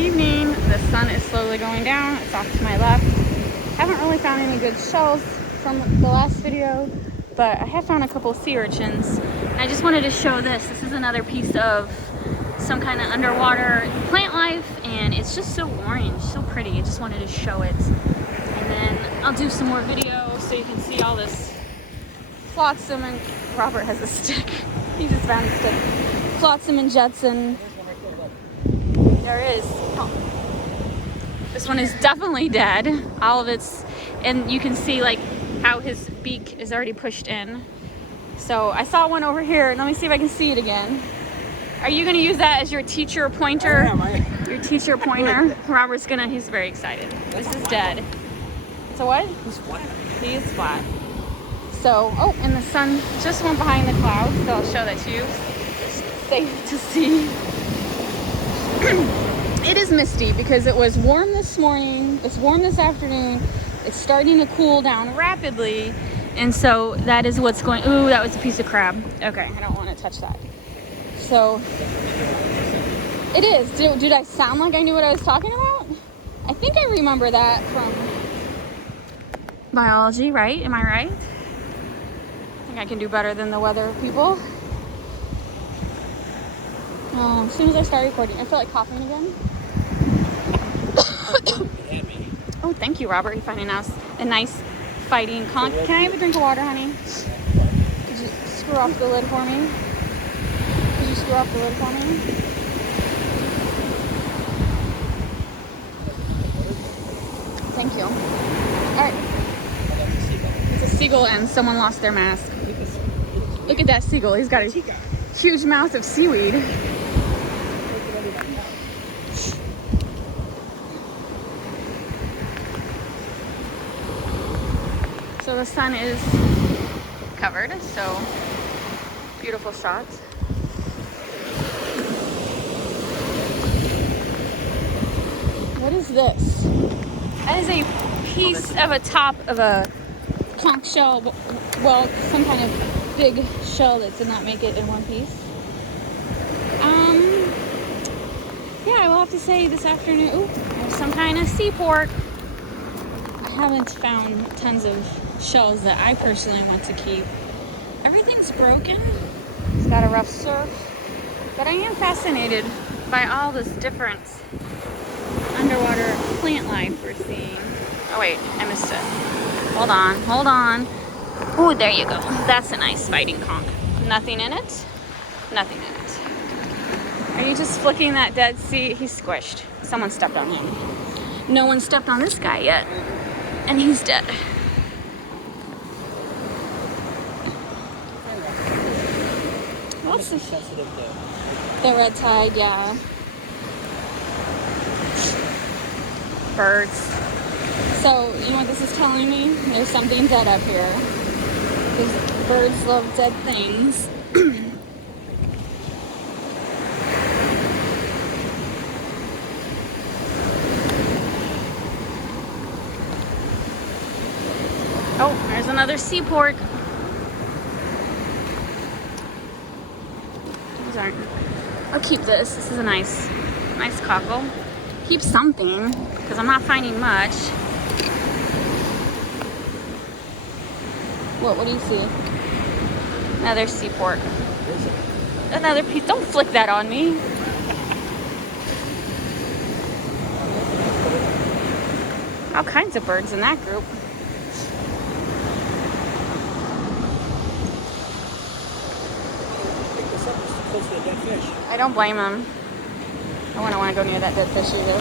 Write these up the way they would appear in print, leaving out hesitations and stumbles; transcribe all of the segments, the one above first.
evening. The sun is slowly going down. It's off to my left. Haven't really found any good shells from the last video, but I have found a couple sea urchins. And I just wanted to show this. This is another piece of some kind of underwater plant life, and it's just so orange, so pretty. I just wanted to show it. And then I'll do some more videos so you can see all this flotsam, and Robert has a stick. He just found a stick. Flotsam and jetsam. There is. Oh. This one is definitely dead. All of it's, and you can see like how his beak is already pushed in. So I saw one over here. Let me see if I can see it again. Are you going to use that as your teacher pointer? Your teacher pointer? Robert's gonna, he's very excited. This is dead. So what? He's flat. He is flat. So, oh, and the sun just went behind the clouds, so I'll show that to you. Safe to see. It is misty because it was warm this morning, it's warm this afternoon, it's starting to cool down rapidly, and so that is what's going. Ooh, that was a piece of crab. Okay, I don't want to touch that. So it is. Did I sound like I knew what I was talking about? I think I remember that from biology, right? Am I right? I think I can do better than the weather people. As soon as I start recording, I feel like coughing again. Oh, thank you, Robert. You're finding us a nice fighting conch. Can I have a drink of water, honey? Could you screw off the lid for me? Could you screw off the lid for me? Thank you. All right. It's a seagull, and someone lost their mask. Look at that seagull. He's got a huge mouth of seaweed. So the sun is covered, so beautiful shots. What is this? That is a piece of a top of a conch shell, well, some kind of big shell that did not make it in one piece. Yeah, I will have to say this afternoon, ooh, there's some kind of sea pork. I haven't found tons of shells that I personally want to keep. Everything's broken. It's got a rough surf. But I am fascinated by all this different underwater plant life we're seeing. Oh wait, I missed it. Hold on, hold on. Oh, there you go. That's a nice fighting conch. Nothing in it. Nothing in it. Are you just flicking that dead sea? He's squished. Someone stepped on him. No one stepped on this guy yet. And he's dead. What's the red tide, yeah. Birds. So, you know what this is telling me? There's something dead up here. Because birds love dead things. Oh, there's another sea pork. These aren't. I'll keep this. This is a nice cockle. Keep something, because I'm not finding much. What do you see? Another sea pork. Another piece. Don't flick that on me. All kinds of birds in that group. I don't blame him. I wouldn't want to go near that dead fish either.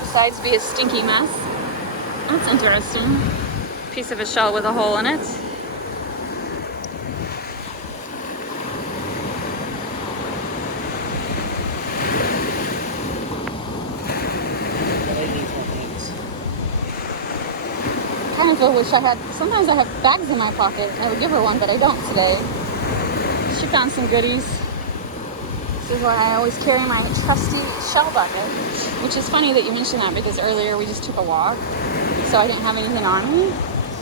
Besides be a stinky mess. That's interesting. Piece of a shell with a hole in it. I wish I had, sometimes I have bags in my pocket. I would give her one, but I don't today. She found some goodies. This is why I always carry my trusty shell bucket, which is funny that you mentioned that because earlier we just took a walk, so I didn't have anything on me.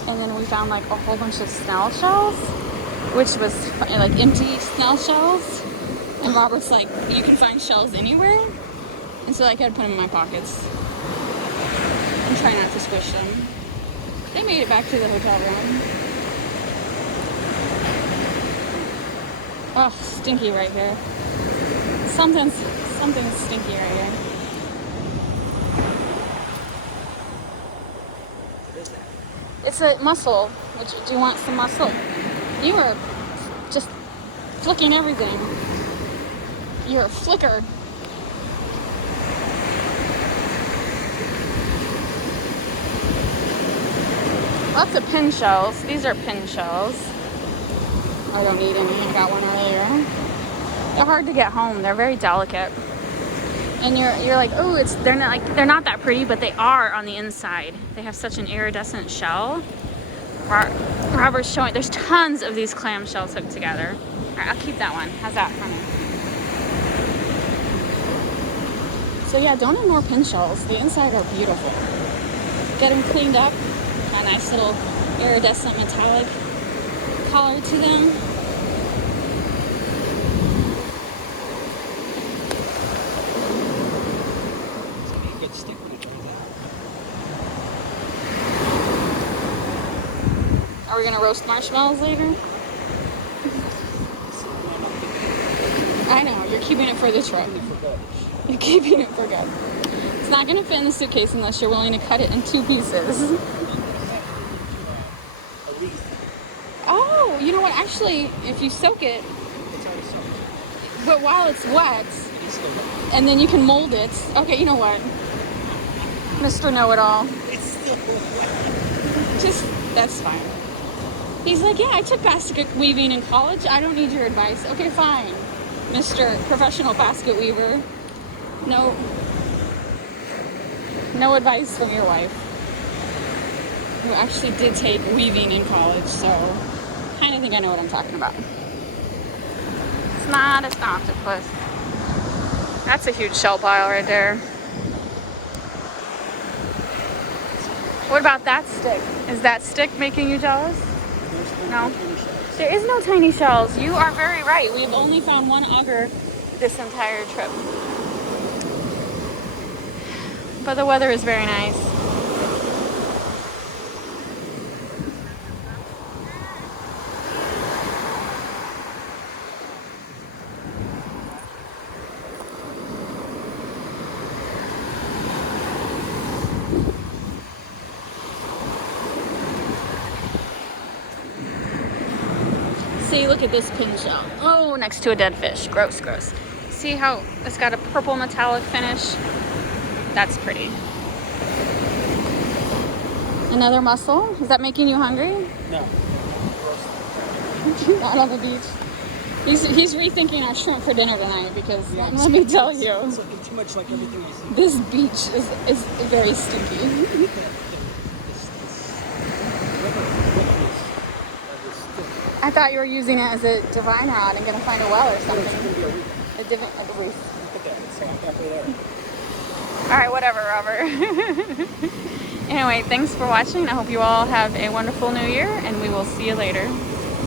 And then we found like a whole bunch of snail shells, which was like empty snail shells. And Robert's like, you can find shells anywhere. And so like, I had to put them in my pockets and try not to squish them. They made it back to the hotel room. Oh, stinky right here. Something's stinky right here. It's a mussel. Do you want some mussel? You are just flicking everything. You're a flicker. Lots of pin shells. These are pin shells. I don't need any. I got one earlier. They're hard to get home. They're very delicate. And you're like, oh, they're not that pretty, but they are on the inside. They have such an iridescent shell. Robert's showing. There's tons of these clam shells hooked together. All right, I'll keep that one. How's that for me? So yeah, don't ignore pin shells. The inside are beautiful. Get them cleaned up. A nice little iridescent metallic color to them. Are we gonna roast marshmallows later? I know, you're keeping it for the trip. You're keeping it for good. It's not gonna fit in the suitcase unless you're willing to cut it in 2 pieces. Oh, you know what? Actually, if you soak it, but while it's wet, and then you can mold it. Okay, you know what? Mr. Know-It-All. It's still wet. Just, that's fine. He's like, yeah, I took basket weaving in college. I don't need your advice. Okay, fine, Mr. Professional Basket Weaver. No advice from your wife, who actually did take weaving in college, so kind of think I know what I'm talking about. It's not an octopus. That's a huge shell pile right there. What about that stick? Is that stick making you jealous? No? There is no tiny shells. You are very right. We've only found one auger this entire trip. But the weather is very nice. See, look at this pin shell. Oh, next to a dead fish. Gross, gross. See how it's got a purple metallic finish? That's pretty. Another mussel? Is that making you hungry? No. Not on the beach. He's rethinking our shrimp for dinner tonight because let me tell you. It's looking too much like everything I see. This beach is very stinky. I thought you were using it as a divine rod and gonna find a well or something. A reef. Look at that. It's halfway there. Alright, whatever, Robert. Anyway, thanks for watching. I hope you all have a wonderful new year, and we will see you later.